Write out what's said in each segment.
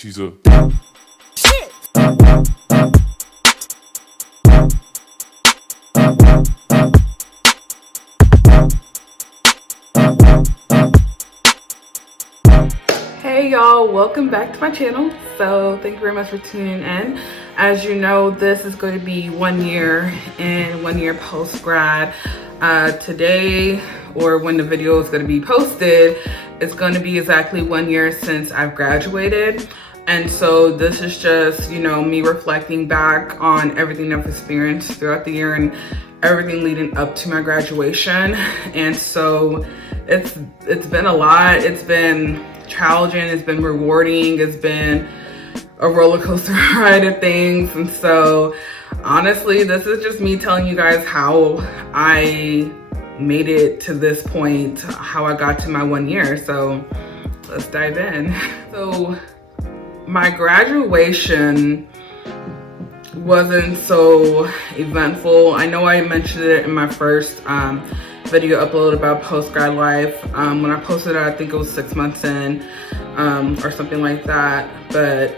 She's a Hey y'all, welcome back to my channel. So thank you very much for tuning in. As you know, this is going to be 1 year and 1 year post grad. Today, or when the video is going to be posted, it's going to be exactly 1 year since I've graduated. And so this is just, you know, me reflecting back on everything I've experienced throughout the year and everything leading up to my graduation. And so it's been a lot. It's been challenging, it's been rewarding, it's been a roller coaster ride of things. And so honestly, this is just me telling you guys how I made it to this point, how I got to my 1 year. So let's dive in. So my graduation wasn't so eventful. I know I mentioned it in my first video upload about post-grad life. When I posted it, I think it was 6 months in or something like that. But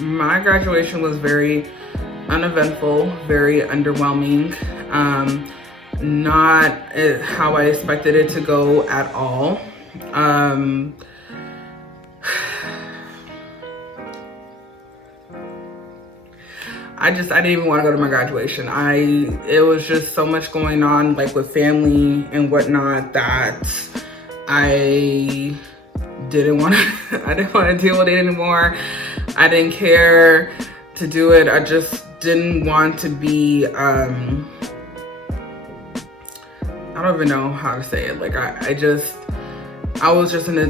my graduation was very uneventful, very underwhelming. Not how I expected it to go at all. I didn't even want to go to my graduation. It was just so much going on, like with family and whatnot, that I didn't want to deal with it anymore. I didn't care to do it. I just didn't want to be, I don't even know how to say it. Like I was just in a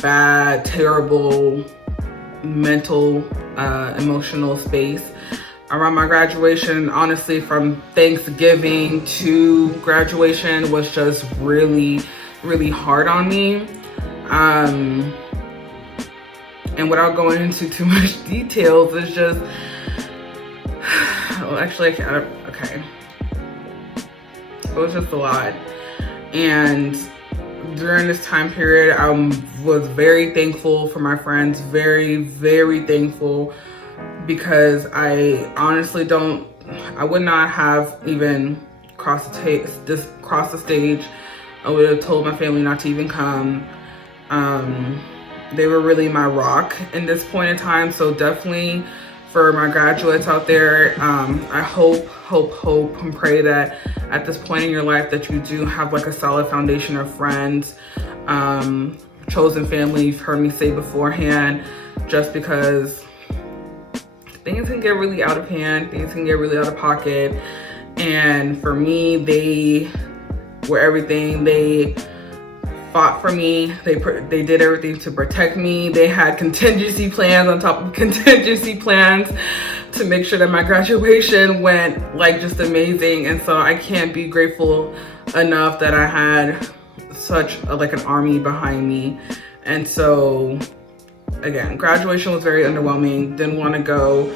bad, terrible mental, emotional space around my graduation. Honestly, from Thanksgiving to graduation was just really, really hard on me. And without going into too much details, it's just, well, actually, okay. It was just a lot. And during this time period, I was very thankful for my friends, very, very thankful, because I honestly I would not have even crossed the stage. I would have told my family not to even come. They were really my rock in this point in time. So definitely for my graduates out there, I hope and pray that at this point in your life that you do have like a solid foundation of friends, chosen family. You've heard me say beforehand, just because things can get really out of hand, things can get really out of pocket. And for me, they were everything. They fought for me. They did everything to protect me. They had contingency plans on top of contingency plans to make sure that my graduation went like just amazing. And so I can't be grateful enough that I had such like an army behind me. And so again, graduation was very underwhelming. Didn't want to go,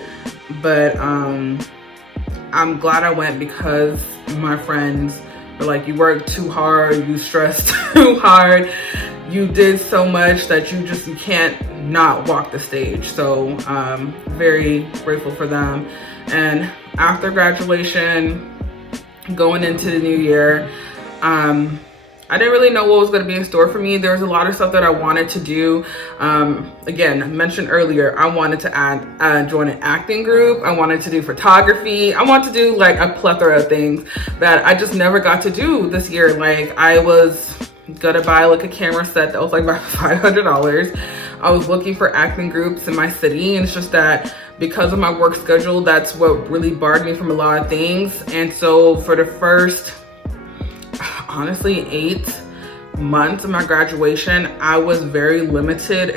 but I'm glad I went, because my friends were like, you worked too hard, you stressed too hard, you did so much that you can't not walk the stage. So very grateful for them. And after graduation, going into the new year, I didn't really know what was going to be in store for me. There was a lot of stuff that I wanted to do. Again, I mentioned earlier, I wanted to join an acting group. I wanted to do photography. I wanted to do like a plethora of things that I just never got to do this year. Like I was gonna buy like a camera set that was like about $500. I was looking for acting groups in my city, and it's just that because of my work schedule, that's what really barred me from a lot of things. And so for the first, honestly, 8 months of my graduation, I was very limited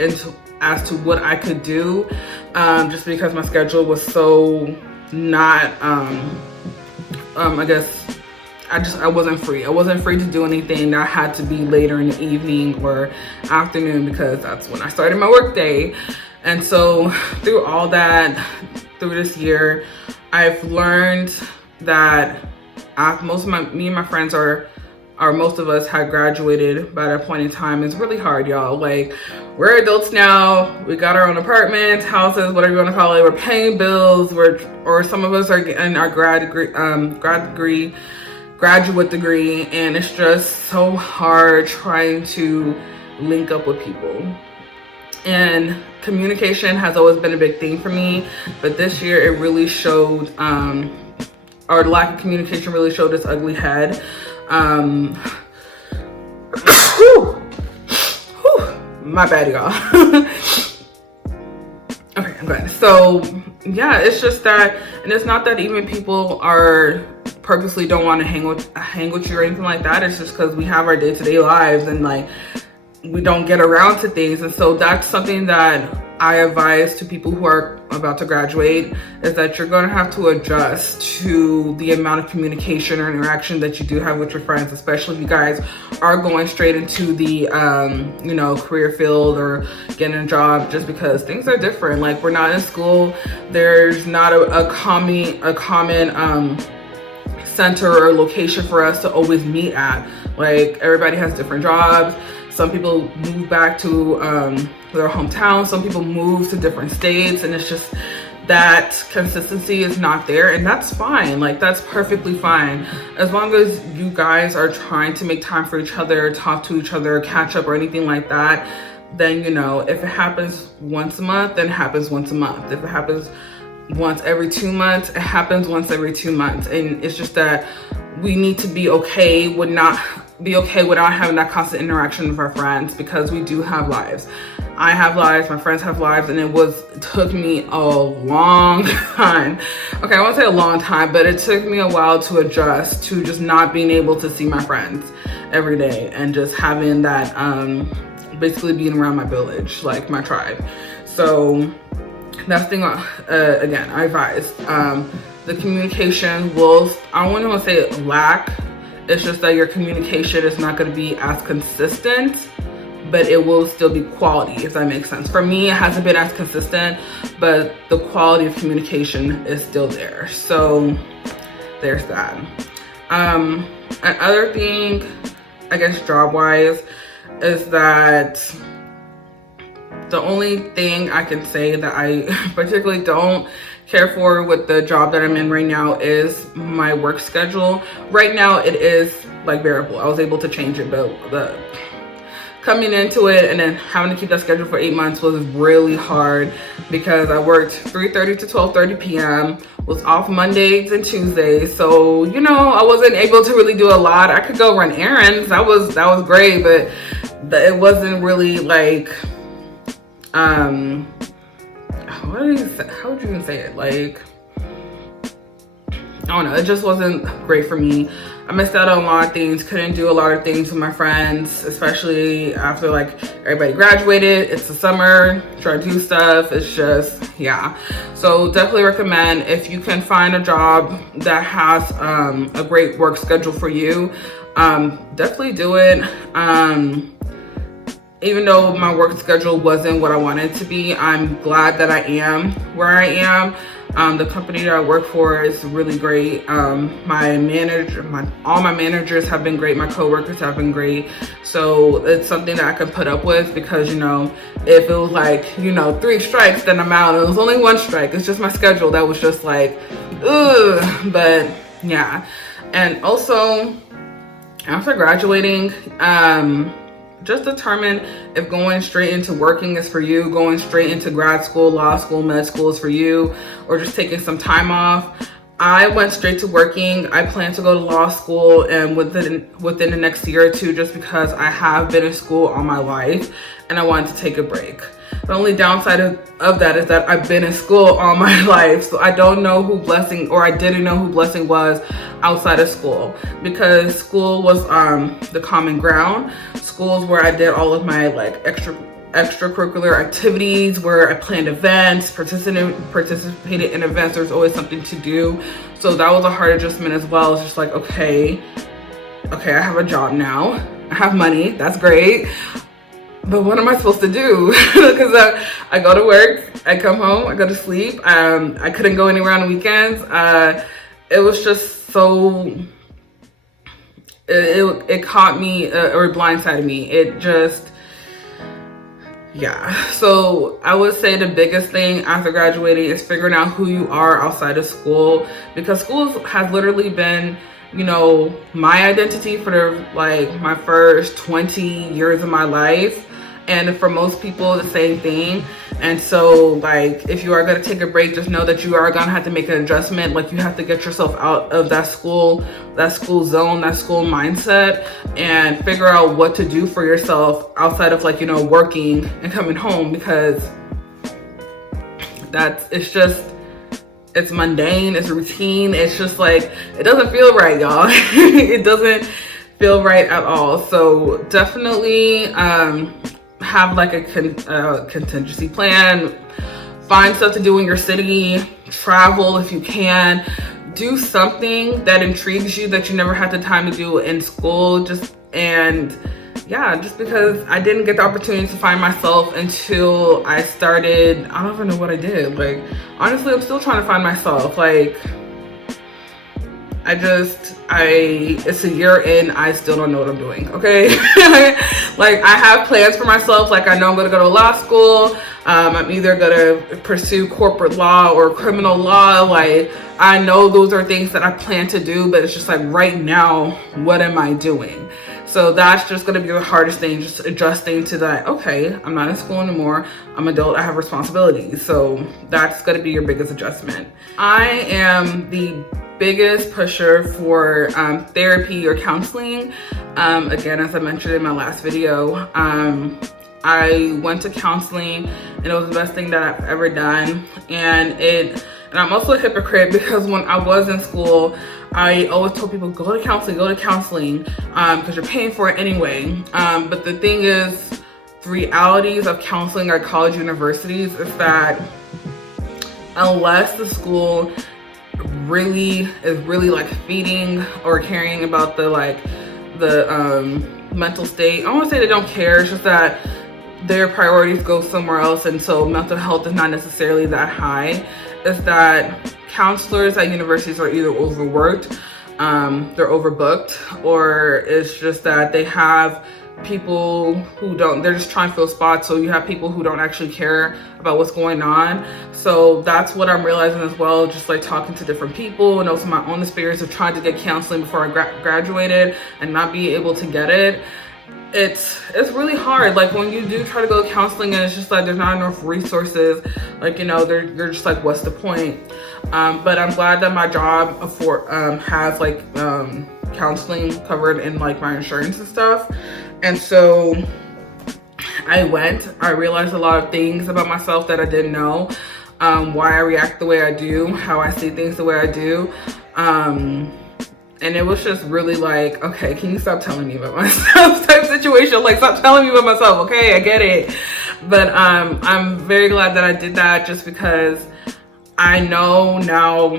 as to what I could do, just because my schedule was so not, I guess, I wasn't free. I wasn't free to do anything that had to be later in the evening or afternoon, because that's when I started my work day. And so through all that, through this year, I've learned that me and my friends most of us had graduated by that point in time. It's really hard, y'all. Like, we're adults now. We got our own apartments, houses, whatever you want to call it. We're paying bills. Or some of us are getting our graduate degree, and it's just so hard trying to link up with people. And communication has always been a big thing for me, but this year it really showed, or lack of communication really showed its ugly head. My bad, y'all. Okay, I'm good. So yeah, it's just that, and it's not that even people are purposely don't want to hang with you or anything like that. It's just because we have our day-to-day lives, and like we don't get around to things. And so that's something that I advise to people who are about to graduate, is that you're going to have to adjust to the amount of communication or interaction that you do have with your friends, especially if you guys are going straight into the career field or getting a job, just because things are different. Like, we're not in school. There's not a common center or location for us to always meet at. Like, everybody has different jobs. Some people move back to their hometown. Some people move to different states, and it's just that consistency is not there, and that's fine. Like, that's perfectly fine. As long as you guys are trying to make time for each other, talk to each other, catch up or anything like that, then, if it happens once a month, then it happens once a month. If it happens once every 2 months, it happens once every 2 months. And it's just that we need to be okay with not having that constant interaction with our friends, because we do have lives. I have lives, my friends have lives, and it took me a long time. Okay, I won't say a long time, but it took me a while to adjust to just not being able to see my friends every day, and just having that, basically being around my village, like my tribe. So that's the thing, again, I advise, the communication I wouldn't want to say lack. It's just that your communication is not going to be as consistent, but it will still be quality, if that makes sense. For me, it hasn't been as consistent, but the quality of communication is still there. So there's that. Another thing, I guess job-wise, is that the only thing I can say that I particularly don't care for with the job that I'm in right now is my work schedule. Right now it is like variable. I was able to change it, but the coming into it and then having to keep that schedule for 8 months was really hard, because I worked 3:30 to 12:30 p.m. was off Mondays and Tuesdays. So, I wasn't able to really do a lot. I could go run errands. That was great, but it wasn't really like, how would you even say it? Like, I don't know, it just wasn't great for me. I missed out on a lot of things, couldn't do a lot of things with my friends, especially after like everybody graduated. It's the summer, try to do stuff. It's just, yeah. So definitely recommend, if you can find a job that has a great work schedule for you, definitely do it. Even though my work schedule wasn't what I wanted it to be, I'm glad that I am where I am. The company that I work for is really great. All my managers have been great. My coworkers have been great. So it's something that I can put up with, because, if it was like, 3 strikes, then I'm out. It was only 1 strike. It's just my schedule that was just like, ugh. But yeah. And also, after graduating, just determine if going straight into working is for you, going straight into grad school, law school, med school is for you, or just taking some time off. I went straight to working. I plan to go to law school and within the next year or 2, just because I have been in school all my life and I wanted to take a break. The only downside of that is that I've been in school all my life, so I don't know who Blessing, or I didn't know who Blessing was outside of school, because school was the common ground. School is where I did all of my like extracurricular activities, where I planned events, participated in events. There's always something to do. So that was a hard adjustment as well. It's just like, okay, I have a job now. I have money. That's great. But what am I supposed to do? Because I go to work, I come home, I go to sleep. I couldn't go anywhere on the weekends. It was just so, it caught me, or blindsided me. It just, Yeah, so I would say the biggest thing after graduating is figuring out who you are outside of school, because school has literally been, you know, my identity for the, like, my first 20 years of my life, and for most people the same thing. And so, like, if you are going to take a break, just know that you are going to have to make an adjustment. Like, you have to get yourself out of that school zone, that school mindset, and figure out what to do for yourself outside of, like, you know, working and coming home, because it's mundane, it's routine. It's just like, it doesn't feel right, y'all. It doesn't feel right at all. So definitely, have like a contingency plan. Find stuff to do in your city. Travel if you can. Do something that intrigues you that you never had the time to do in school. Just because I didn't get the opportunity to find myself until I started. I don't even know what I did. Like, honestly, I'm still trying to find myself. Like, it's a year in, I still don't know what I'm doing, okay? Like, I have plans for myself. Like, I know I'm gonna go to law school. I'm either gonna pursue corporate law or criminal law. Like, I know those are things that I plan to do, but it's just like, right now, what am I doing? So that's just gonna be the hardest thing, just adjusting to that. Okay, I'm not in school anymore. I'm an adult, I have responsibilities. So that's gonna be your biggest adjustment. I am the biggest pusher for therapy or counseling. Again, as I mentioned in my last video, I went to counseling and it was the best thing that I've ever done. And I'm also a hypocrite, because when I was in school, I always told people, go to counseling, because you're paying for it anyway. But the thing is, the realities of counseling at college universities is that unless the school really like feeding or caring about the mental state, I don't want to say they don't care, it's just that their priorities go somewhere else, and so mental health is not necessarily that high, is that counselors at universities are either overworked, they're overbooked, or it's just that they have people who they're just trying to fill spots. So you have people who don't actually care about what's going on. So that's what I'm realizing as well, just like talking to different people, and also my own experience of trying to get counseling before I graduated and not be able to get it. It's really hard. Like, when you do try to go to counseling and it's just like there's not enough resources, like, you know, you're just like, what's the point? But I'm glad that my job has like counseling covered in like my insurance and stuff. And so I realized a lot of things about myself that I didn't know, why I react the way I do, how I see things the way I do. And it was just really like, okay, can you stop telling me about myself type situation? Like, stop telling me about myself, okay? I get it. But I'm very glad that I did that, just because I know now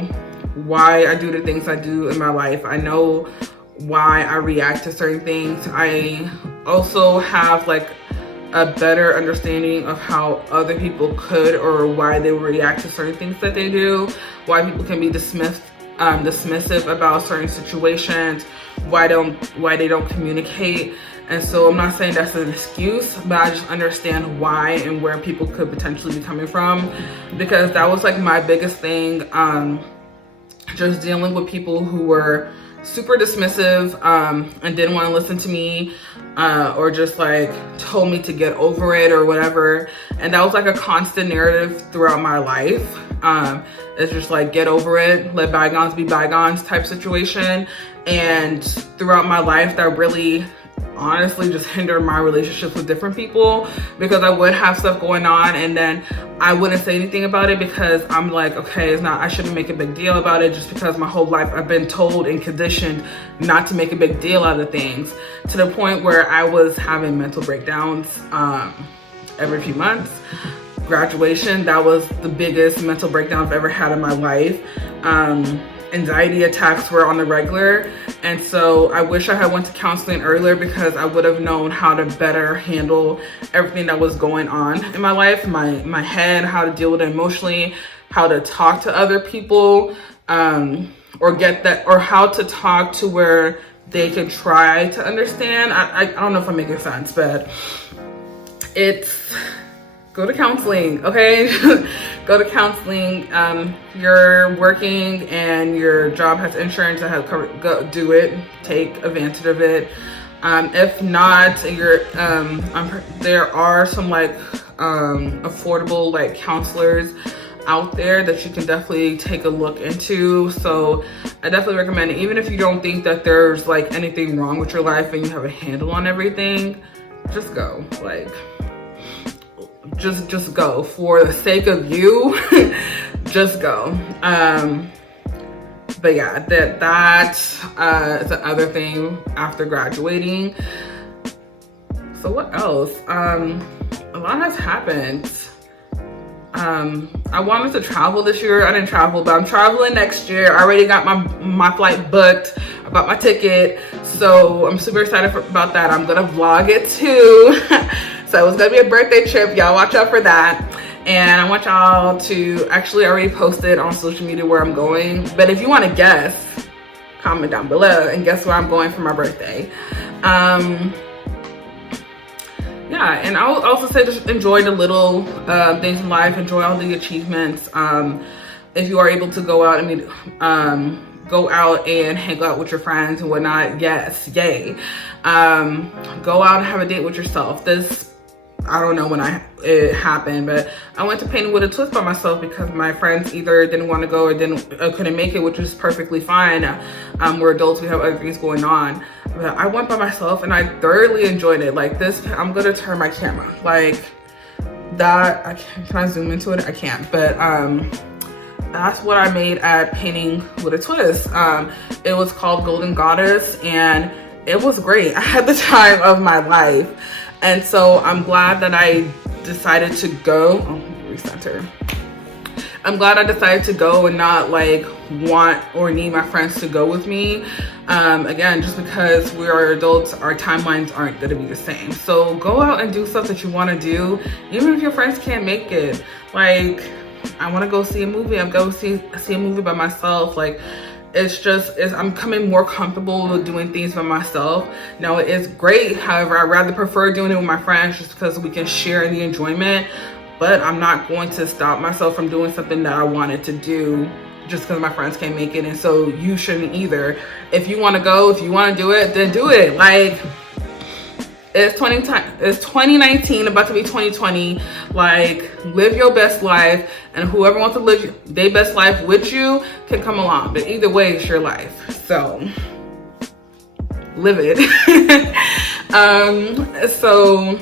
why I do the things I do in my life. I know why I react to certain things. I also have like a better understanding of how other people could, or why they react to certain things that they do, why people can be dismissive about certain situations, why they don't communicate. And so I'm not saying that's an excuse, but I just understand why and where people could potentially be coming from, because that was like my biggest thing, just dealing with people who were super dismissive, and didn't want to listen to me, or just like told me to get over it or whatever. And that was like a constant narrative throughout my life. It's just like, get over it, let bygones be bygones type situation. And throughout my life, that really honestly just hindered my relationships with different people, because I would have stuff going on and then I wouldn't say anything about it, because I'm like, okay, I shouldn't make a big deal about it, just because my whole life I've been told and conditioned not to make a big deal out of things, to the point where I was having mental breakdowns every few months. Graduation, that was the biggest mental breakdown I've ever had in my life. Anxiety attacks were on the regular, and so I wish I had went to counseling earlier, because I would have known how to better handle everything that was going on in my life, my head, how to deal with it emotionally, how to talk to other people, or how to talk to where they could try to understand. I don't know if I'm making sense, but go to counseling, okay? Go to counseling. You're working and your job has insurance that has covered, go do it. Take advantage of it. If not, there are some like affordable like counselors out there that you can definitely take a look into. So I definitely recommend it. Even if you don't think that there's like anything wrong with your life and you have a handle on everything, just go. Like, just go for the sake of you. Just go. But yeah, that is the other thing after graduating. So what else? A lot has happened. I wanted to travel this year. I didn't travel, but I'm traveling next year. I already got my flight booked. I bought my ticket. So I'm super excited about that. I'm gonna vlog it too. So it's gonna be a birthday trip. Y'all watch out for that. And I want y'all to actually already post it on social media where I'm going. But if you want to guess, comment down below and guess where I'm going for my birthday. Yeah, and I'll also say just enjoy the little things in life, enjoy all the achievements. If you are able to go out and go out and hang out with your friends and whatnot, yes, yay. Go out and have a date with yourself. This, I don't know when it happened, but I went to Painting with a Twist by myself because my friends either didn't want to go or couldn't make it, which is perfectly fine. We're adults, we have other things going on. But I went by myself and I thoroughly enjoyed it. Like this, I'm gonna turn my camera like that. Can I zoom into it? I can't, but that's what I made at Painting with a Twist. It was called Golden Goddess and it was great. I had the time of my life. And so I'm glad that I decided to go. Oh, recenter. I'm glad I decided to go and not like want or need my friends to go with me. Again, just because we are adults, our timelines aren't going to be the same. So go out and do stuff that you want to do, even if your friends can't make it. Like, I want to go see a movie. I'm going to see a movie by myself. Like, I'm becoming more comfortable with doing things by myself. Now it is great. However, I rather prefer doing it with my friends just because we can share the enjoyment. But I'm not going to stop myself from doing something that I wanted to do just because my friends can't make it. And so you shouldn't either. If you want to go, if you want to do it, then do it. Like, it's 2019, about to be 2020. Like, live your best life, and whoever wants to live their best life with you can come along. But either way, it's your life. So live it. So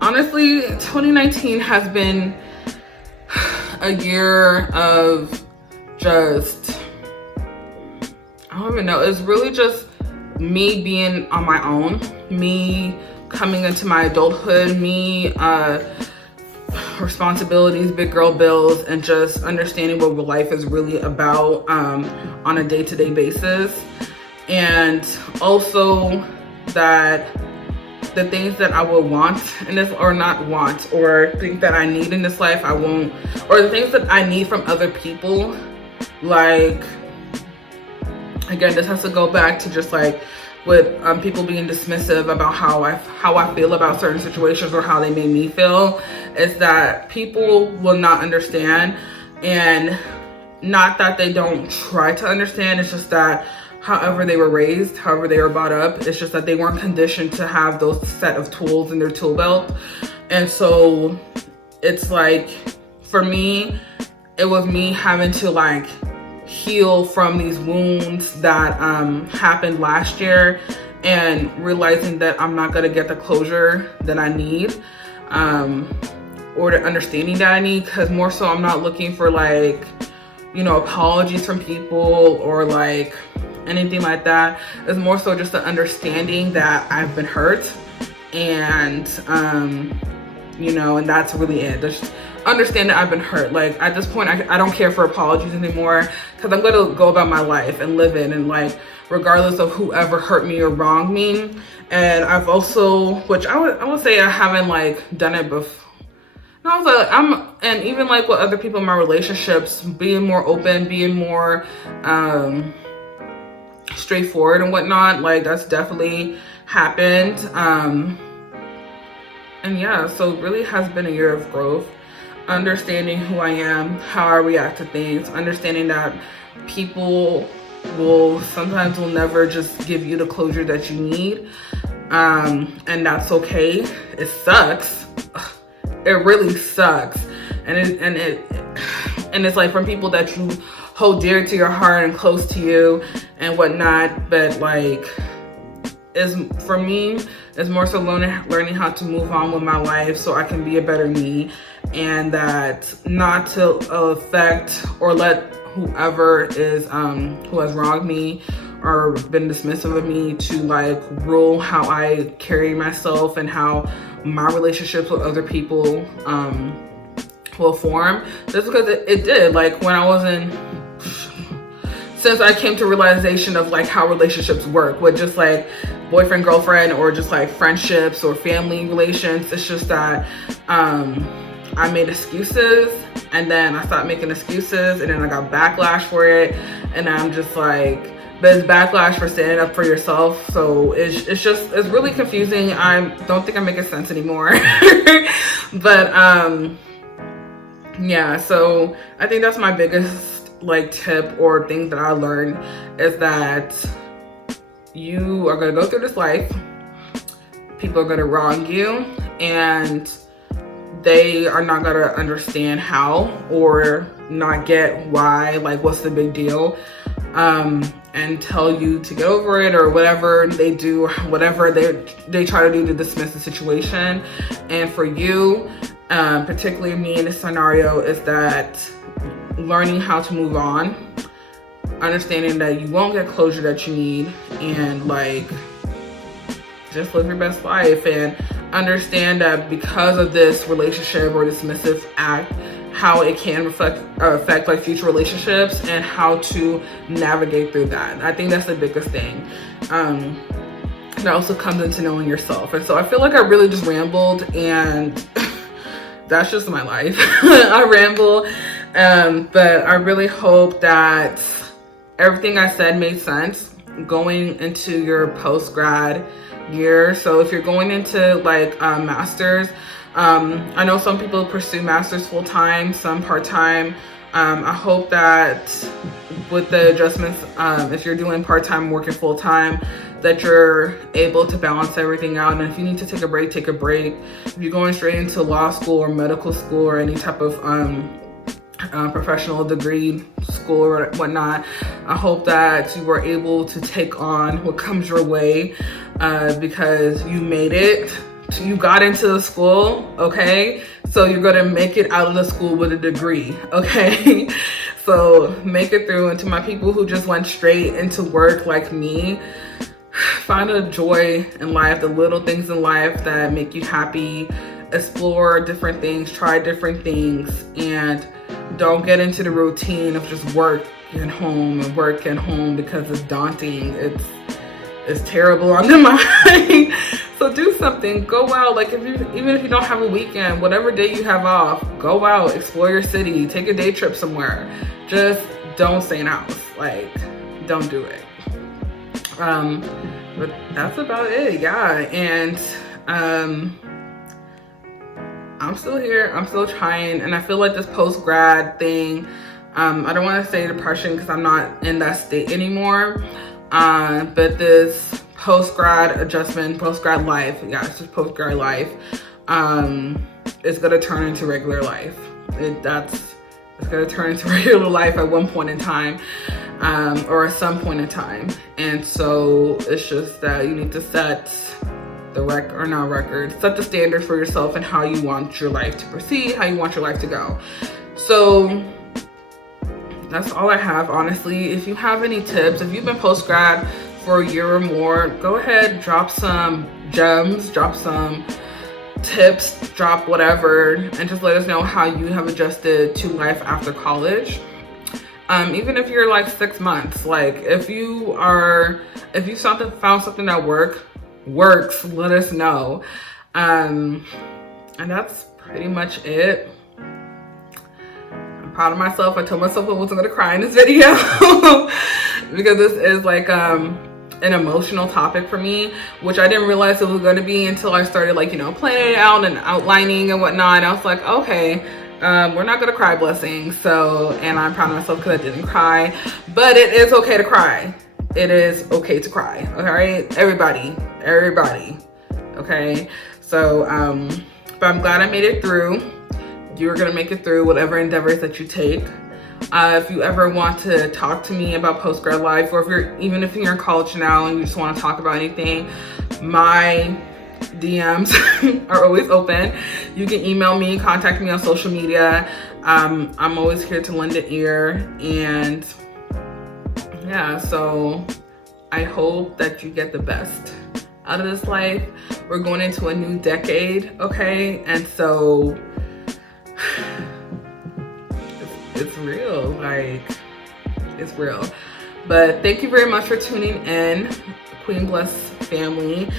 honestly, 2019 has been a year of just, I don't even know. It's really just me being on my own, me coming into my adulthood, me responsibilities, big girl bills, and just understanding what life is really about on a day-to-day basis. And also that the things that I will want in this, or not want, or think that I need in this life, I won't, or the things that I need from other people. Like, again, this has to go back to just like with people being dismissive about how I feel about certain situations or how they made me feel, is that people will not understand. And not that they don't try to understand, it's just that however they were raised, however they were brought up, it's just that they weren't conditioned to have those set of tools in their tool belt. And so it's like, for me, it was me having to like heal from these wounds that happened last year, and realizing that I'm not gonna get the closure that I need, or the understanding that I need, because more so I'm not looking for like, you know, apologies from people or like anything like that. It's more so just the understanding that I've been hurt, and you know, and that's really it. Just understand that I've been hurt. Like, at this point, I don't care for apologies anymore, because I'm gonna go about my life and live it, and like, regardless of whoever hurt me or wronged me. And I've also, which I would say I haven't like done it before. No, and even like with other people in my relationships, being more open, being more straightforward and whatnot, like that's definitely happened. And yeah, so it really has been a year of growth, understanding who I am, how I react to things, understanding that people will never just give you the closure that you need. And that's okay. It sucks. It really sucks. And it's like from people that you hold dear to your heart and close to you and whatnot. But like, is for me, it's more so learning how to move on with my life so I can be a better me, and that not to affect or let whoever is who has wronged me or been dismissive of me to like rule how I carry myself and how my relationships with other people will form. Just because it did, like when I was in, since I came to realization of like how relationships work with just like boyfriend, girlfriend, or just like friendships or family relations. It's just that I made excuses, and then I stopped making excuses, and then I got backlash for it, and I'm just like, but it's backlash for standing up for yourself. So it's really confusing. I don't think I'm making sense anymore. But yeah, so I think that's my biggest like tip or thing that I learned, is that you are going to go through this life. People are going to wrong you, and they are not going to understand how or not get why, like what's the big deal, and tell you to get over it or whatever they do, whatever they try to do to dismiss the situation. And for you, particularly me in this scenario, is that learning how to move on, understanding that you won't get closure that you need, and like just live your best life, and understand that because of this relationship or dismissive act, how it can affect like future relationships, and how to navigate through that. I think that's the biggest thing. That also comes into knowing yourself. And so I feel like I really just rambled, and that's just my life. I ramble, but I really hope that everything I said made sense going into your post-grad year. So if you're going into like masters, I know some people pursue masters full-time, some part-time. I hope that with the adjustments, if you're doing part-time, working full-time, that you're able to balance everything out. And if you need to take a break, take a break. If you're going straight into law school or medical school or any type of professional degree school or whatnot, I hope that you were able to take on what comes your way, because you made it. You got into the school, okay? So you're gonna make it out of the school with a degree, okay? So make it through. And to my people who just went straight into work like me, find a joy in life, the little things in life that make you happy. Explore different things, try different things, and don't get into the routine of just work and home and work and home, because it's daunting. It's terrible on the mind. So do something, go out. Like even if you don't have a weekend, whatever day you have off, go out, explore your city, take a day trip somewhere. Just don't stay in the house. Like, don't do it. But that's about it, yeah. And I'm still here, I'm still trying, and I feel like this post-grad thing, I don't want to say depression because I'm not in that state anymore, but this post-grad adjustment, post-grad life, yeah, it's just post-grad life, it's gonna turn into regular life. It's gonna turn into regular life at one point in time, or at some point in time. And so it's just that you need to set set the standard for yourself and how you want your life to proceed, how you want your life to go. So that's all I have, honestly. If you have any tips, if you've been post-grad for a year or more, go ahead, drop some gems, drop some tips, drop whatever, and just let us know how you have adjusted to life after college. Even if you're like 6 months, like if you found something that works, let us know. And that's pretty much it. I'm proud of myself. I told myself I wasn't gonna cry in this video because this is like an emotional topic for me, which I didn't realize it was going to be until I started like, you know, planning it out and outlining and whatnot. I was like, okay, we're not gonna cry blessing. So, and I'm proud of myself because I didn't cry, but it is okay to cry. It is okay to cry. All right, everybody, okay? So, but I'm glad I made it through. You're gonna make it through whatever endeavors that you take. If you ever want to talk to me about post-grad life, or even if you're in college now and you just want to talk about anything, my DMs are always open. You can email me, contact me on social media. I'm always here to lend an ear. And yeah, so I hope that you get the best out of this life. We're going into a new decade, okay? And so it's real, like it's real. But thank you very much for tuning in, Queen Bless family.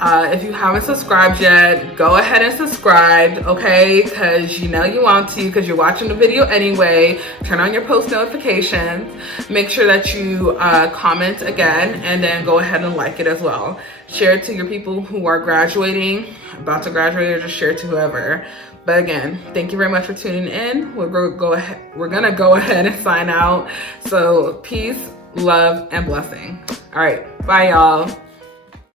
If you haven't subscribed yet, go ahead and subscribe, okay? Because you know you want to, because you're watching the video anyway. Turn on your post notifications. Make sure that you comment again, and then go ahead and like it as well. Share it to your people who are graduating, about to graduate, or just share it to whoever. But again, thank you very much for tuning in. We're gonna go ahead and sign out. So peace, love, and blessing. All right, bye y'all.